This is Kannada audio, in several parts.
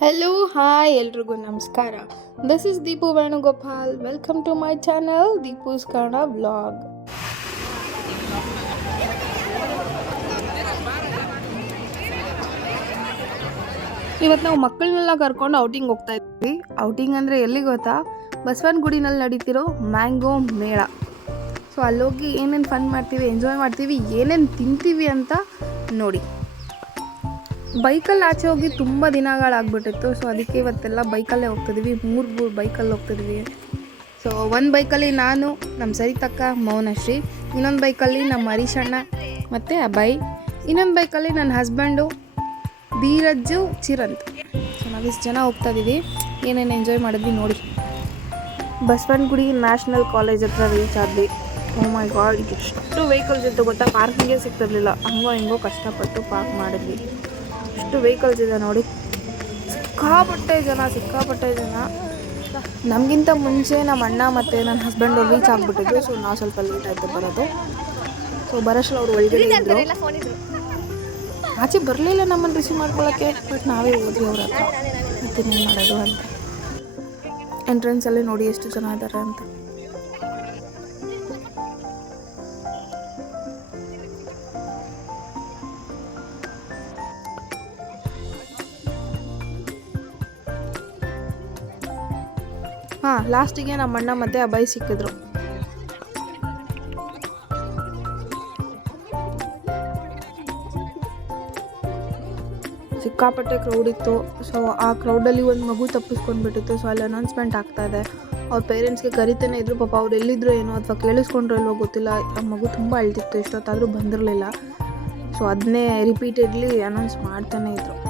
ಹೆಲೋ ಹಾಯ್ ಎಲ್ರಿಗೂ ನಮಸ್ಕಾರ. This is Deepu Venugopal welcome to my channel Deepu's Kannada blog ಇವತ್ತು ನಾವು ಮಕ್ಕಳನ್ನೆಲ್ಲ ಕರ್ಕೊಂಡು ಔಟಿಂಗ್ ಹೋಗ್ತಾ ಇದ್ವಿ. ಔಟಿಂಗ್ ಅಂದರೆ ಎಲ್ಲಿ ಗೊತ್ತಾ? ಬಸವನಗುಡಿನಲ್ಲಿ ನಡೀತಿರೋ ಮ್ಯಾಂಗೋ ಮೇಳ. ಸೊ ಅಲ್ಲೋಗಿ ಏನೇನು ಫನ್ ಮಾಡ್ತೀವಿ ಎಂಜಾಯ್ ಮಾಡ್ತೀವಿ, ಏನೇನು ತಿಂತೀವಿ ಅಂತ ನೋಡಿ. ಬೈಕಲ್ಲಿ ಆಚೆ ಹೋಗಿ ತುಂಬ ದಿನಗಳಾಗ್ಬಿಟ್ಟಿತ್ತು. ಸೊ ಅದಕ್ಕೆ ಇವತ್ತೆಲ್ಲ ಬೈಕಲ್ಲೇ ಹೋಗ್ತಿದ್ವಿ. ಮೂರು ಮೂರು ಬೈಕಲ್ಲಿ ಹೋಗ್ತಿದ್ವಿ. ಸೊ ಒಂದು ಬೈಕಲ್ಲಿ ನಾನು ನಮ್ಮ ಸರಿತಕ್ಕ, ಮೌನಶ್ರೀ. ಇನ್ನೊಂದು ಬೈಕಲ್ಲಿ ನಮ್ಮ ಹರೀಶಣ್ಣ ಮತ್ತು ಅಭಯ್. ಇನ್ನೊಂದು ಬೈಕಲ್ಲಿ ನನ್ನ ಹಸ್ಬೆಂಡು ಧೀರಜ್ಜು, ಚಿರಂತ್. ಸೊ ನಾವಿಷ್ಟು ಜನ ಹೋಗ್ತಾ ಇದ್ದೀವಿ ಏನೇನು ಎಂಜಾಯ್ ಮಾಡಿದ್ವಿ ನೋಡಿ. ಬಸವನಗುಡಿ ನ್ಯಾಷನಲ್ ಕಾಲೇಜ್ ಹತ್ರ ರೀಚ್ ಆದ್ವಿ. ಮೈ ಗಾಡ್ ಎಷ್ಟು ವೆಹಿಕಲ್ಸ್ ಇತ್ತು ಗೊತ್ತಾ? ಪಾರ್ಕಿಂಗೇ ಸಿಗ್ತಿರ್ಲಿಲ್ಲ. ಹಂಗೋ ಹಿಂಗೋ ಕಷ್ಟಪಟ್ಟು ಪಾರ್ಕ್ ಮಾಡಿದ್ವಿ. ಎಷ್ಟು ವೆಹಿಕಲ್ಸ್ ಇದೆ ನೋಡಿ. ಸಿಕ್ಕಾಪಟ್ಟೆ ಜನ ಸಿಕ್ಕಾಪಟ್ಟೆ ಜನ. ನಮಗಿಂತ ಮುಂಚೆ ನಮ್ಮ ಅಣ್ಣ ಮತ್ತು ನನ್ನ ಹಸ್ಬೆಂಡ್ ರೀಚ್ ಆಗಿಬಿಟ್ಟಿದ್ರು ಸೊ ನಾವು ಸ್ವಲ್ಪ ಲೇಟ್ ಆಯಿತು ಬರೋದು. ಸೊ ಬರೋಷ್ಟು ಅವ್ರು ಒಳಗಡೆ ಇದ್ದರು ಆಚೆ ಬರಲಿಲ್ಲ ನಮ್ಮನ್ನು ರಿಸೀವ್ ಮಾಡ್ಕೊಳ್ಳೋಕ್ಕೆ ಬಟ್ ನಾವೇ ಹೋದ್ವಿ ಅವ್ರ ಹತ್ರ. ಮತ್ತೆ ಮಾಡೋದು ಅಂತ. ಎಂಟ್ರೆನ್ಸಲ್ಲಿ ನೋಡಿ ಎಷ್ಟು ಜನ ಇದ್ದಾರೆ ಅಂತ. ಹಾಂ, ಲಾಸ್ಟಿಗೆ ನಮ್ಮ ಅಣ್ಣ ಮತ್ತೆ ಅಭಯ್ ಸಿಕ್ಕಿದ್ರು. ಸಿಕ್ಕಾಪಟ್ಟೆ ಕ್ರೌಡ್ ಇತ್ತು. ಸೊ ಆ ಕ್ರೌಡಲ್ಲಿ ಒಂದು ಮಗು ತಪ್ಪಿಸ್ಕೊಂಡ್ಬಿಟ್ಟಿತ್ತು. ಸೊ ಅಲ್ಲಿ ಅನೌನ್ಸ್ಮೆಂಟ್ ಆಗ್ತಾ ಇದೆ. ಅವ್ರ ಪೇರೆಂಟ್ಸ್ಗೆ ಕರಿತಾನೆ ಇದ್ರು. ಪಾಪ ಅವ್ರು ಎಲ್ಲಿದ್ರು ಏನೋ ಅಥವಾ ಕೇಳಿಸ್ಕೊಂಡ್ರು ಇಲ್ವೋ ಗೊತ್ತಿಲ್ಲ. ಆ ಮಗು ತುಂಬ ಅಳ್ತಿತ್ತು. ಎಷ್ಟೊತ್ತಾದರೂ ಬಂದಿರಲಿಲ್ಲ. ಸೊ ಅದನ್ನೇ ರಿಪೀಟೆಡ್ಲಿ ಅನೌನ್ಸ್ ಮಾಡ್ತಾನೆ ಇದ್ರು.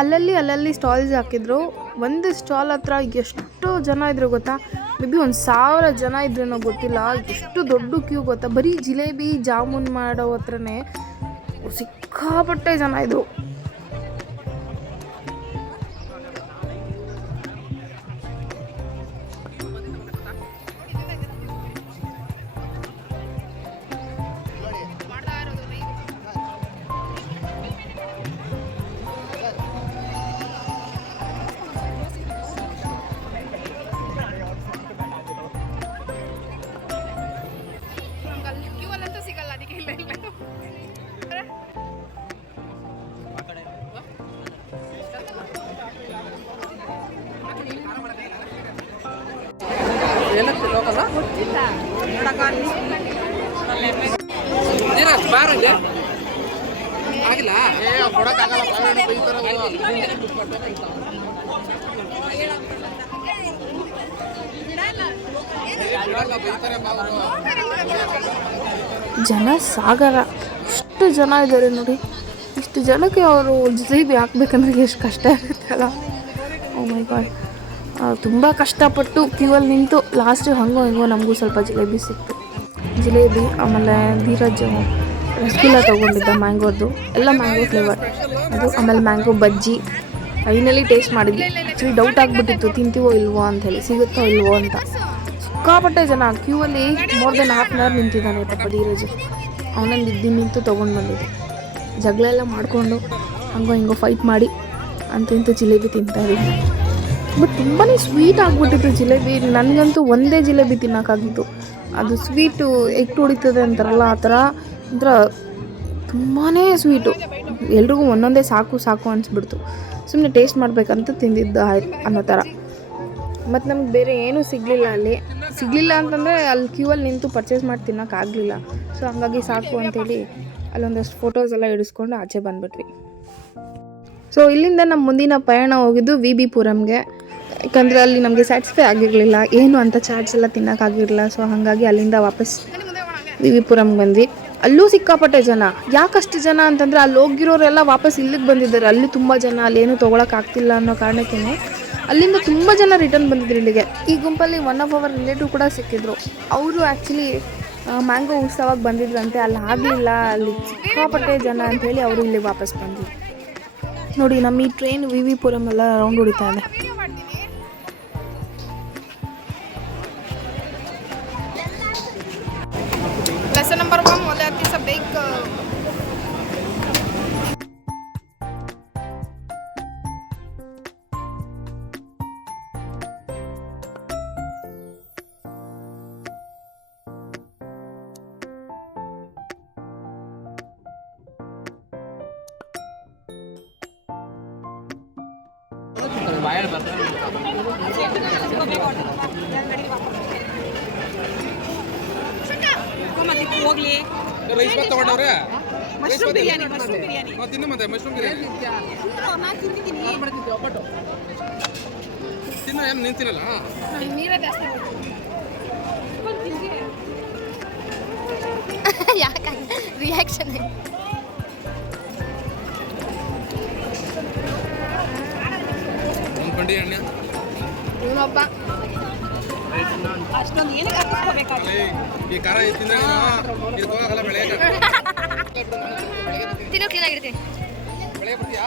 ಅಲ್ಲಲ್ಲಿ ಅಲ್ಲಲ್ಲಿ ಸ್ಟಾಲ್ಸ್ ಹಾಕಿದ್ರು. ಒಂದು ಸ್ಟಾಲ್ ಹತ್ರ ಎಷ್ಟು ಜನ ಇದ್ರು ಗೊತ್ತಾ? ಮೇ ಬಿ ಒಂದು ಸಾವಿರ ಜನ ಇದ್ರೇನೋ ಗೊತ್ತಿಲ್ಲ. ಎಷ್ಟು ದೊಡ್ಡ ಕ್ಯೂ ಗೊತ್ತಾ? ಬರೀ ಜಿಲೇಬಿ, ಜಾಮೂನ್ ಮಾಡೋ ಹತ್ರನೇ ಸಿಕ್ಕಾಪಟ್ಟೆ ಜನ ಇದ್ರು. ಜನ ಸಾಗರ. ಎಷ್ಟು ಜನ ಇದ್ದಾರೆ ನೋಡಿ. ಇಷ್ಟು ಜನಕ್ಕೆ ಅವರು ಜಿಲೇಬಿ ಹಾಕ್ಬೇಕಂದ್ರೆ ಎಷ್ಟು ಕಷ್ಟ ಇರುತ್ತಲ್ಲ? ಓ ಮೈ ಗಾಡ್ ತುಂಬ ಕಷ್ಟಪಟ್ಟು ಕ್ಯೂವಲ್ಲಿ ನಿಂತು ಲಾಸ್ಟ್ ಹಂಗೋ ಹಿಂಗೋ ನಮಗೂ ಸ್ವಲ್ಪ ಜಿಲೇಬಿ ಸಿಕ್ತು. ಜಿಲೇಬಿ, ಆಮೇಲೆ ಧೀರಜ್ ರಸಗುಲ್ಲ ತೊಗೊಂಡಿದ್ದ ಮ್ಯಾಂಗೋದು. ಎಲ್ಲ ಮ್ಯಾಂಗೋ ಫ್ಲೇವರ್ ಅದು, ಆಮೇಲೆ ಮ್ಯಾಂಗೋ ಬಜ್ಜಿ. ಫೈನಲಿ ಟೇಸ್ಟ್ ಮಾಡಿದ್ವಿ. ಆ್ಯಕ್ಚುಲಿ ಡೌಟ್ ಆಗಿಬಿಟ್ಟಿತ್ತು, ತಿಂತೀವೋ ಇಲ್ವೋ ಅಂತ ಹೇಳಿ. ಸಿಗುತ್ತೋ ಇಲ್ವೋ ಅಂತ. ಸಿಕ್ಕಾಪಟ್ಟೆ ಜನ ಕ್ಯೂ ಅಲ್ಲಿ more than half an hour ನಿಂತಿದ್ದಾನೆ ಪಾಪ ಧೀರಜ್. ಅವನಲ್ಲಿ ಇದ್ದು ನಿಂತು ತೊಗೊಂಡು ಬಂದಿದ್ದೆ. ಜಗಳ ಎಲ್ಲ ಮಾಡಿಕೊಂಡು ಹಂಗೋ ಹಿಂಗೋ ಫೈಟ್ ಮಾಡಿ, ಅಂತೂ ಜಿಲೇಬಿ ತಿಂತಾ ಇದ್ದೀವಿ ಬಟ್ ತುಂಬಾ ಸ್ವೀಟ್ ಆಗಿಬಿಟ್ಟಿತ್ತು ಜಿಲೇಬಿ. ನನಗಂತೂ ಒಂದೇ ಜಿಲೇಬಿ ತಿನ್ನೋಕ್ಕಾಗಿತ್ತು. ಅದು ಸ್ವೀಟು ಎಟ್ಟು ಹೊಡಿತದೆ ಅಂತಾರಲ್ಲ ಆ ಥರ. ಒಂಥರ ತುಂಬಾ ಸ್ವೀಟು ಎಲ್ರಿಗೂ ಒಂದೊಂದೇ ಸಾಕು ಸಾಕು ಅನಿಸ್ಬಿಡ್ತು. ಸುಮ್ಮನೆ ಟೇಸ್ಟ್ ಮಾಡಬೇಕಂತ ತಿಂದಿದ್ದು ಆಯ್ತು ಅನ್ನೋ ಥರ. ಮತ್ತು ನಮ್ಗೆ ಬೇರೆ ಏನೂ ಸಿಗಲಿಲ್ಲ ಅಲ್ಲಿ. ಸಿಗಲಿಲ್ಲ ಅಂತಂದರೆ ಅಲ್ಲಿ ಕ್ಯೂ ಅಲ್ಲಿ ನಿಂತು ಪರ್ಚೇಸ್ ಮಾಡಿ ತಿನ್ನೋಕ್ಕಾಗಲಿಲ್ಲ. ಸೊ ಹಂಗಾಗಿ ಸಾಕು ಅಂತೇಳಿ ಅಲ್ಲೊಂದಷ್ಟು ಫೋಟೋಸ್ ಎಲ್ಲ ಇಡಿಸ್ಕೊಂಡು ಆಚೆ ಬಂದ್ಬಿಟ್ವಿ. ಸೊ ಇಲ್ಲಿಂದ ನಮ್ಮ ಮುಂದಿನ ಪಯಣ ಹೋಗಿದ್ದು ವಿ ಬಿ ಪುರಮ್ಗೆ ಯಾಕಂದರೆ ಅಲ್ಲಿ ನಮಗೆ ಸ್ಯಾಟಿಸ್ಫೈ ಆಗಿರಲಿಲ್ಲ. ಏನು ಅಂತ ಚಾಟ್ಸ್ ಎಲ್ಲ ತಿನ್ನೋಕ್ಕಾಗಿರಲಿಲ್ಲ ಸೊ ಹಾಗಾಗಿ ಅಲ್ಲಿಂದ ವಾಪಸ್ ವಿ ವಿ ಪುರಮ್ಗೆ ಬಂದ್ವಿ. ಅಲ್ಲೂ ಸಿಕ್ಕಾಪಟ್ಟೆ ಜನ. ಯಾಕಷ್ಟು ಜನ ಅಂತಂದರೆ ಅಲ್ಲಿ ಹೋಗಿರೋರೆಲ್ಲ ವಾಪಸ್ ಇಲ್ಲಿಗೆ ಬಂದಿದ್ದಾರೆ. ಅಲ್ಲಿ ತುಂಬ ಜನ ಅಲ್ಲೇನು ತೊಗೊಳಕ್ಕಾಗ್ತಿಲ್ಲ ಅನ್ನೋ ಕಾರಣಕ್ಕೇ ಅಲ್ಲಿಂದ ತುಂಬ ಜನ ರಿಟರ್ನ್ ಬಂದಿದ್ರು ಇಲ್ಲಿಗೆ. ಈ ಗುಂಪಲ್ಲಿ ಒನ್ ಆಫ್ ಅವರ್ ರಿಲೇಟಿವ್ ಕೂಡ ಸಿಕ್ಕಿದ್ರು. ಅವರು ಆ್ಯಕ್ಚುಲಿ ಮ್ಯಾಂಗೋ ಉತ್ಸವಕ್ಕೆ ಬಂದಿದ್ರಂತೆ. ಅಲ್ಲಿ ಆಗಲಿಲ್ಲ. ಅಲ್ಲಿ ಸಿಕ್ಕಾಪಟ್ಟೆ ಜನ ಅಂತ ಹೇಳಿ ಅವರು ಇಲ್ಲಿ ವಾಪಸ್ ಬಂದರು. ನೋಡಿ, ನಮ್ಮ ಈ ಟ್ರೈನ್ ವಿ ವಿ ಎಲ್ಲ ರೌಂಡ್ ಹೊಡಿತಾ ಇದೆ. ರೈಸ್ ಬಾತ್ ತಗೊಂಡವ್ರೆ? ಮಶ್ರೂಮ್ ಬಿರಿಯಾನಿ ಮಶ್ರೂಮ್ ಬಿರಿಯಾನಿ ತಿನ್ನು ಮತ್ತೆ ಮಶ್ರೂಮ್ ಬಿರಿಯಾನಿ ತಿನ್ನು ಏನು ನೀನು ತಿನ್ನಲ್ಲ? ಯಾಕೆ? ರಿಯಾಕ್ಷನ್ ಒಂದು ಅಣ್ಣ. ಇವನೊಬ್ಬ. ಅಲ್ಲೇ ಈ ಖಾರ ತಿಂದ್ರೆ ಇದು ಹೋಗಲ್ಲ ಬೆಳೆ ತಿನ್ನೋ ಕ್ಲೀನ್ ಆಗಿರ್ತೀನಿ. ಬೆಳೆ ಬರ್ತೀಯಾ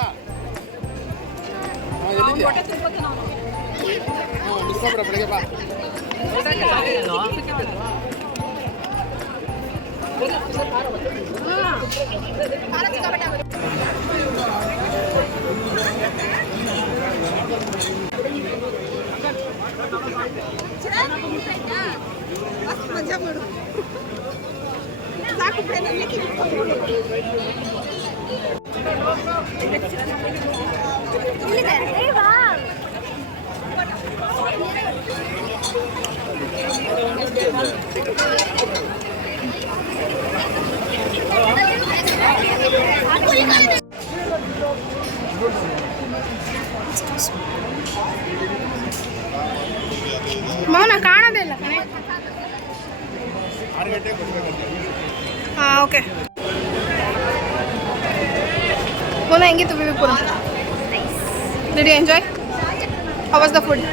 ಹಾಂ ಎಲ್ಲಿದ್ಯಾ ಹಾಂ ಮಿಸ್ಕೊಬಿಡ ಬೆಳಗ್ಗೆ ಬಾ ಮೌನ ಕಾಣೋದೇ ಇಲ್ಲ ಕಣೆ. ಹಾಂ ಓಕೆ ಮೌನ ಹೆಂಗಿತ್ತು Vivipura D did enjoy how was the food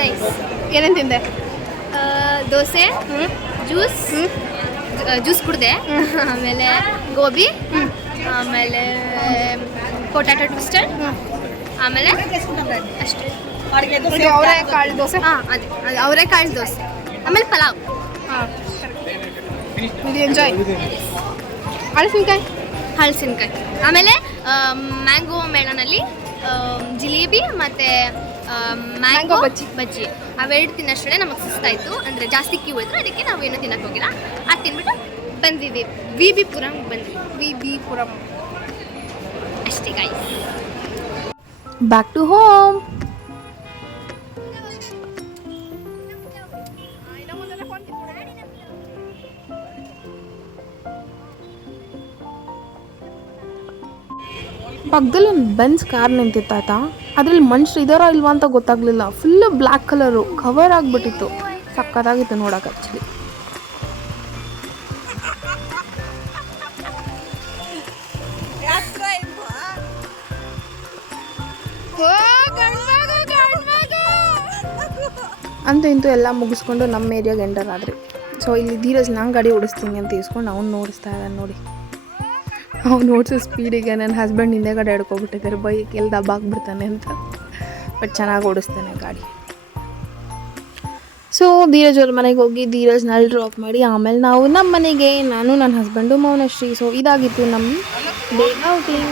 nice ಏನೇನು ತಿಂದೆ? ದೋಸೆ ಜ್ಯೂಸ್ ಹ್ಞೂ ಜ್ಯೂಸ್ ಕುಡಿದೆ. ಆಮೇಲೆ ಗೋಬಿ ಆಮೇಲೆ ಪೊಟ್ಯಾಟೊ ಟ್ವಿಸ್ಟರ್ ಆಮೇಲೆ ಅಷ್ಟೇ. ಇದು ಅವರೇ ಕಾಳು ದೋಸೆ? ಹಾಂ ಅದೇ. ಅದು ಅವರೆಕಾಳು ದೋಸೆ. ಆಮೇಲೆ ಪಲಾವ್. ಹಾಂ. ಯು ಎಂಜಾಯ್ ಅಳಸಿನ್ಕಾಯಿ ಹಲಸಿನಕಾಯಿ ಆಮೇಲೆ ಮ್ಯಾಂಗೋ ಮೇಳನಲ್ಲಿ ಜಿಲೇಬಿ ಮತ್ತು ಮ್ಯಾಂಗೋ ಬಜ್ಜಿ. ಬಜ್ಜಿ. ಅವೆರಡು ತಿನ್ನಷ್ಟೇ ನಮಗೆ ಸುಸ್ತಾಯಿತು. ಅಂದರೆ ಜಾಸ್ತಿ ಕ್ಯೂ ಇದ್ರು ಅದಕ್ಕೆ ನಾವು ಏನು ತಿನ್ನಕ್ಕೆ ಹೋಗಿಲ್ಲ. ಅದು ತಿನ್ಬಿಟ್ಟು ಬಂದಿದ್ದೀವಿ ವಿ ಬಿ ಪುರಂ ಬಂದ್ವಿ. V B Puram. ಅಷ್ಟೇ ಗಾಯ್ಸ್ ಬ್ಯಾಕ್ to home. ಪಕ್ಕದಲ್ಲಿ ಒಂದು ಬೆನ್ಸ್ ಕಾರ್ ನಿಂತಿತ್ತಾಯ್ತಾ ಅದ್ರಲ್ಲಿ ಮನುಷ್ಯರು ಇದಾರೋ ಇಲ್ವಾ ಅಂತ ಗೊತ್ತಾಗ್ಲಿಲ್ಲ. ಫುಲ್ ಬ್ಲ್ಯಾಕ್ ಕಲರು ಕವರ್ ಆಗಿಬಿಟ್ಟಿತ್ತು. ಸಕ್ಕತ್ತಾಗಿತ್ತು ನೋಡೋಕೆ ಆ್ಯಕ್ಚುಲಿ ಅಂತೂ ಇಂತೂ ಎಲ್ಲ ಮುಗಿಸ್ಕೊಂಡು ನಮ್ಮ ಏರಿಯಾಗೆ ಎಂಟರ್ ಆದ್ರಿ. ಸೊ ಇಲ್ಲಿ ಧೀರಜ್ ನಂಗೆ ಗಾಡಿ ಓಡಿಸ್ತೀನಿ ಅಂತ ಇಸ್ಕೊಂಡು ಅವ್ನು ನೋಡಿಸ್ತಾ ಇದ್ದಾನೆ ನೋಡಿ. ಅವ್ನು ಓಡಿಸೋ ಸ್ಪೀಡಿಗೆ ನನ್ನ ಹಸ್ಬೆಂಡ್ ಹಿಂದೆಗಡೆ ಹಿಡ್ಕೊಬಿಟ್ಟಿದ್ದಾರೆ ಬೈಕ್ ಎಲ್ಲಿ ದಬ್ಬಾಕ್ಬಿಡ್ತಾನೆ ಅಂತ. ಬಟ್ ಚೆನ್ನಾಗಿ ಓಡಿಸ್ತಾನೆ ಗಾಡಿ. ಸೊ ಧೀರಜ್ ಅವ್ರ ಮನೆಗೆ ಹೋಗಿ ಧೀರಜ್ನಲ್ಲಿ ಡ್ರಾಪ್ ಮಾಡಿ ಆಮೇಲೆ ನಾವು ನಮ್ಮ ಮನೆಗೆ, ನಾನು ನನ್ನ ಹಸ್ಬೆಂಡು ಮೌನಶ್ರೀ. ಸೊ ಇದಾಗಿತ್ತು ನಮ್ಮ day outing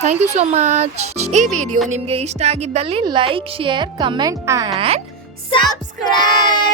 thank you so much ಈ ವಿಡಿಯೋ ನಿಮಗೆ ಇಷ್ಟ ಆಗಿದ್ದಲ್ಲಿ like share comment and subscribe